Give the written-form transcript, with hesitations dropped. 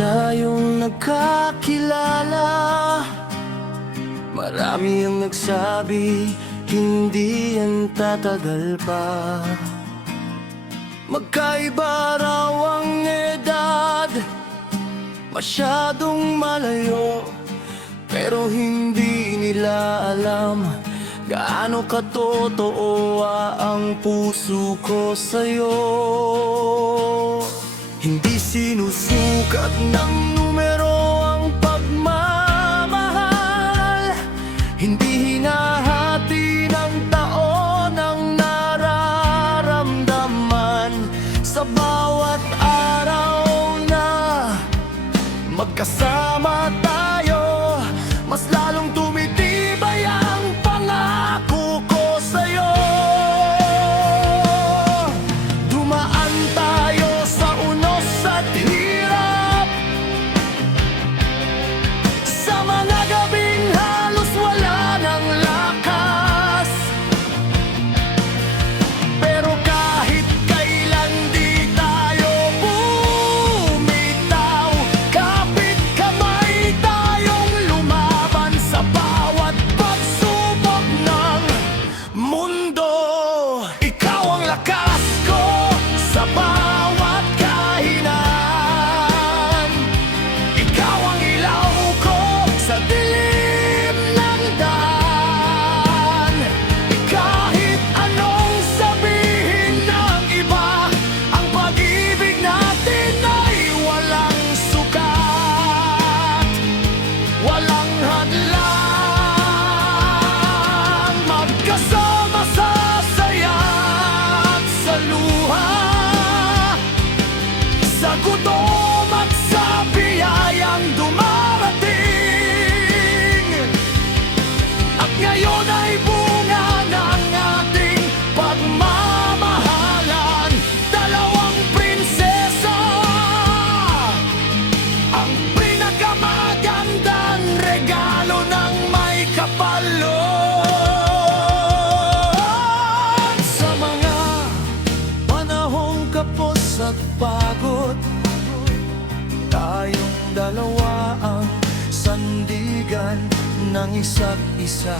tayong nagkakilala, marami ang nagsabi hindi yan tatagal pa. Magkaiba raw ang edad, masyadong malayo, pero hindi nila alam gaano katotoo ang puso ko sa'yo. Hindi sinusukat ng numero ang pagmamahal, hindi hinahati ng taon ang nararamdaman. Sa bawat araw na magkasama tayo, mas lalong tumitibay ang pangako ko sa'yo. Dumaan tayo sa unos at hirap, sa mga gabing halos wala ng lakas, pero kahit kailan di tayo bumitaw, kapit kamay tayong lumaban sa bawat pagsubok ng mundo. Ikaw ang lakas ko sa bawat kahinaan, ikaw ang ilaw ko sa dilim ng daan. Kahit anong sabihin ng iba, ang pag-ibig natin ay walang sukat, walang hadlang. Magkasama sa saya at sa luha, sa gutom at sa biyayang dumarating. At ngayon ay bunga ng ating pagmamahalan, dalawang prinsesa, ang pinakamagandang regalo ng may kapaloob. Sa mga panahong kapos at pagod, tayong dalawa ang sandigan ng isa't isa.